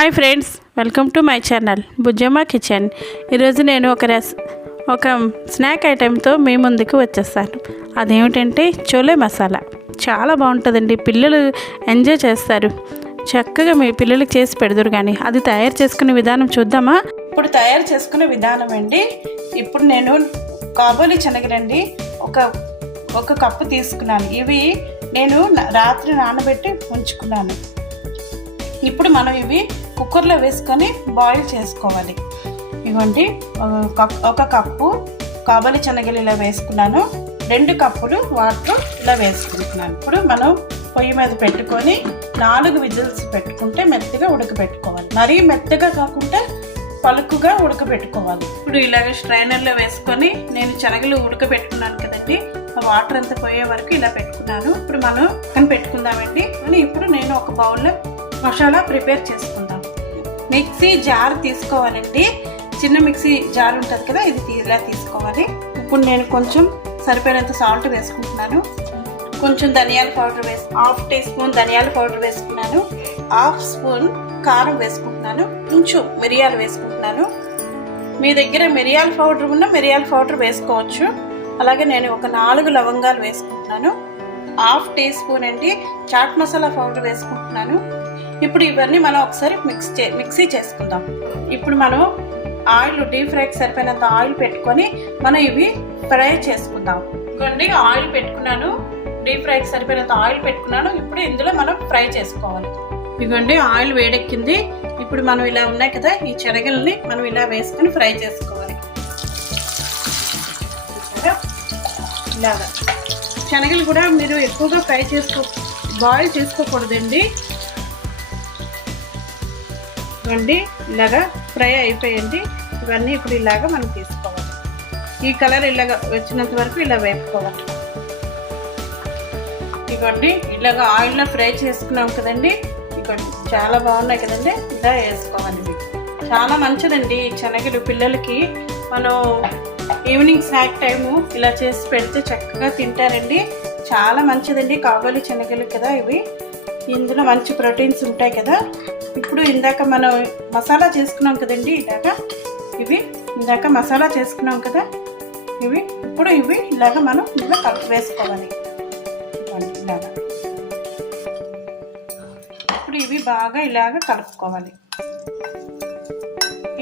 Hi friends, welcome to my channel Bujjamma kitchen. ఈరోజు నేను ఒక స్నాక్ ఐటెంతో మీ ముందుకు వచ్చేస్తాను. అదేమిటంటే చోలే మసాలా. చాలా బాగుంటుందండి, పిల్లలు ఎంజాయ్ చేస్తారు. చక్కగా మీ పిల్లలకి చేసి పెడదురు. కానీ అది తయారు చేసుకునే విధానం చూద్దామా? ఇప్పుడు తయారు చేసుకునే విధానం అండి. ఇప్పుడు నేను కాబూలి శనగలండి ఒక కప్పు తీసుకున్నాను. ఇవి నేను రాత్రి నానబెట్టి ఉంచుకున్నాను. ఇప్పుడు మనం ఇవి కుక్కర్లో వేసుకొని బాయిల్ చేసుకోవాలి. ఇవ్వండి, ఒక కప్పు కాబూలి శనగలు ఇలా వేసుకున్నాను. 2 కప్పులు వాటర్ ఇలా వేసుకుంటున్నాను. ఇప్పుడు మనం పొయ్యి మీద పెట్టుకొని 4 విజిల్స్ పెట్టుకుంటే మెత్తగా ఉడకబెట్టుకోవాలి. మరీ మెత్తగా కాకుండా పలుకుగా ఉడకబెట్టుకోవాలి. ఇప్పుడు ఇలాగ స్ట్రైనర్లో వేసుకొని నేను శనగలు ఉడకబెట్టుకున్నాను కదండి, ఆ వాటర్ అంతా పోయే వరకు ఇలా పెట్టుకున్నాను. ఇప్పుడు మనం పక్కన పెట్టుకుందామండి. ఇప్పుడు నేను ఒక బౌల్లో మసాలా ప్రిపేర్ చేసుకుందాం. మిక్సీ జార్ తీసుకోవాలండి. చిన్న మిక్సీ జార్ ఉంటుంది కదా, ఇది ఇలా తీసుకోవాలి. ఇప్పుడు నేను కొంచెం సరిపోయినంత సాల్ట్ వేసుకుంటున్నాను. కొంచెం ధనియాల పౌడర్ హాఫ్ టీ స్పూన్ ధనియాల పౌడర్ వేసుకున్నాను. హాఫ్ స్పూన్ కారం వేసుకుంటున్నాను. కొంచెం మిరియాలు వేసుకుంటున్నాను. మీ దగ్గర మిరియాల పౌడర్ ఉన్న మిరియాల పౌడర్ వేసుకోవచ్చు. అలాగే నేను ఒక 4 లవంగాలు వేసుకుంటున్నాను. హాఫ్ టీ స్పూన్ అండి చాట్ మసాలా పౌడర్ వేసుకుంటున్నాను. ఇప్పుడు ఇవన్నీ మనం ఒకసారి మిక్సీ చేసుకుందాం. ఇప్పుడు మనం ఆయిల్ డీప్ ఫ్రైకి సరిపోయినంత ఆయిల్ పెట్టుకొని మనం ఇవి ఫ్రై చేసుకుందాం. ఇదిగోండి, ఆయిల్ పెట్టుకున్నాను. డీప్ ఫ్రైకి సరిపోయినంత ఆయిల్ పెట్టుకున్నాను. ఇప్పుడు ఇందులో మనం ఫ్రై చేసుకోవాలి. ఇదిగోండి, ఆయిల్ వేడెక్కింది. ఇప్పుడు మనం ఇలా ఉన్నాయి కదా, ఈ శనగల్ని మనం ఇలా వేసుకొని ఫ్రై చేసుకోవాలి. ఇలాగా శనగలు కూడా మీరు ఎక్కువగా బాయిల్ చేసుకోకూడదండి. ఇవ్వండి, ఇలాగా ఫ్రై అయిపోయింది. ఇవన్నీ ఇప్పుడు ఇలాగా మనం తీసుకోవాలి. ఈ కలర్ ఇలాగ వచ్చినంత వరకు ఇలా వేపుకోవాలి. ఇవ్వండి, ఇలాగ ఆయిల్లో ఫ్రై చేసుకున్నాం కదండి. ఇవ్వండి, చాలా బాగున్నాయి కదండి. ఇలా వేసుకోవాలి. ఇది చాలా మంచిదండి. శనగలు పిల్లలకి మనం ఈవినింగ్ స్నాక్ టైము ఇలా చేసి పెడితే చక్కగా తింటారండి. చాలా మంచిదండి. కాబూలి శనగలు కదా ఇవి, ఇందులో మంచి ప్రోటీన్స్ ఉంటాయి కదా. ఇప్పుడు ఇందాక మనం మసాలా చేసుకున్నాం కదండి, ఇందాక మసాలా చేసుకున్నాం కదా ఇప్పుడు ఇవి ఇలాగ మనం ఇందులో వేసుకోవాలి. ఇలాగా ఇప్పుడు ఇవి బాగా ఇలాగ కలుపుకోవాలి.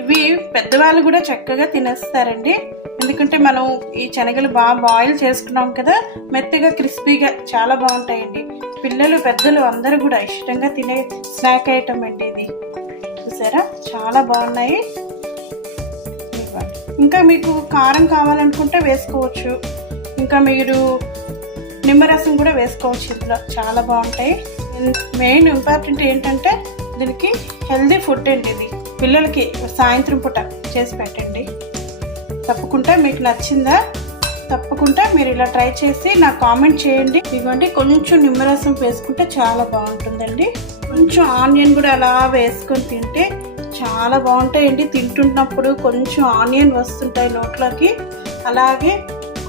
ఇవి పెద్దవాళ్ళు కూడా చక్కగా తినేస్తారండి. ఎందుకంటే మనం ఈ శనగలు బాగా బాయిల్ చేసుకున్నాం కదా, మెత్తగా క్రిస్పీగా చాలా బాగుంటాయండి. పిల్లలు పెద్దలు అందరూ కూడా ఇష్టంగా తినే స్నాక్ ఐటమ్ అండి ఇది. చూసారా, చాలా బాగున్నాయి. ఇంకా మీకు కారం కావాలనుకుంటే వేసుకోవచ్చు. ఇంకా మీరు నిమ్మరసం కూడా వేసుకోవచ్చు. ఇందులో చాలా బాగుంటాయి. మెయిన్ ఇంపార్టెంట్ ఏంటంటే దీనికి హెల్దీ ఫుడ్ అండి. ఇది పిల్లలకి సాయంత్రం పూట చేసి పెట్టండి. తప్పకుండా మీకు నచ్చిందా? తప్పకుండా మీరు ఇలా ట్రై చేసి నాకు కామెంట్ చేయండి. ఇదిగోండి, కొంచెం నిమ్మరసం వేసుకుంటే చాలా బాగుంటుందండి. కొంచెం ఆనియన్ కూడా అలా వేసుకొని తింటే చాలా బాగుంటాయండి. తింటున్నప్పుడు కొంచెం ఆనియన్ వస్తుంటాయి నోట్లోకి. అలాగే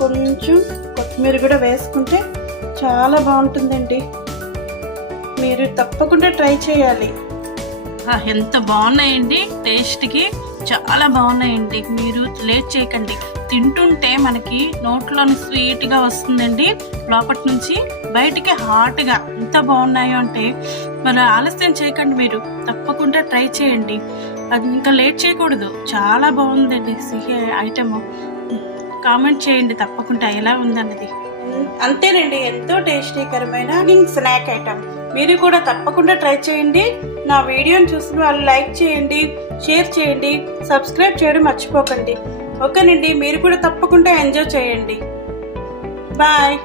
కొంచెం కొత్తిమీర కూడా వేసుకుంటే చాలా బాగుంటుందండి. మీరు తప్పకుండా ట్రై చేయాలి. ఎంత బాగున్నాయండి, టేస్ట్కి చాలా బాగున్నాయండి. మీరు లేట్ చేయకండి. తింటుంటే మనకి నోట్లోని స్వీట్గా వస్తుందండి, లోపటి నుంచి బయటికి హాట్గా. ఎంత బాగున్నాయో అంటే మరి ఆలస్యం చేయకండి. మీరు తప్పకుండా ట్రై చేయండి. అది ఇంకా లేట్ చేయకూడదు. చాలా బాగుందండి ఐటమ్. కామెంట్ చేయండి తప్పకుండా ఎలా ఉందన్నది. అంతేనండి, ఎంతో టేస్టీకరమైన స్నాక్ ఐటమ్. మీరు కూడా తప్పకుండా ట్రై చేయండి. నా వీడియోని చూసిన వాళ్ళు లైక్ చేయండి, షేర్ చేయండి, సబ్స్క్రైబ్ చేయడం మర్చిపోకండి. ఓకేనండి, మీరు కూడా తప్పకుండా ఎంజాయ్ చేయండి. బాయ్.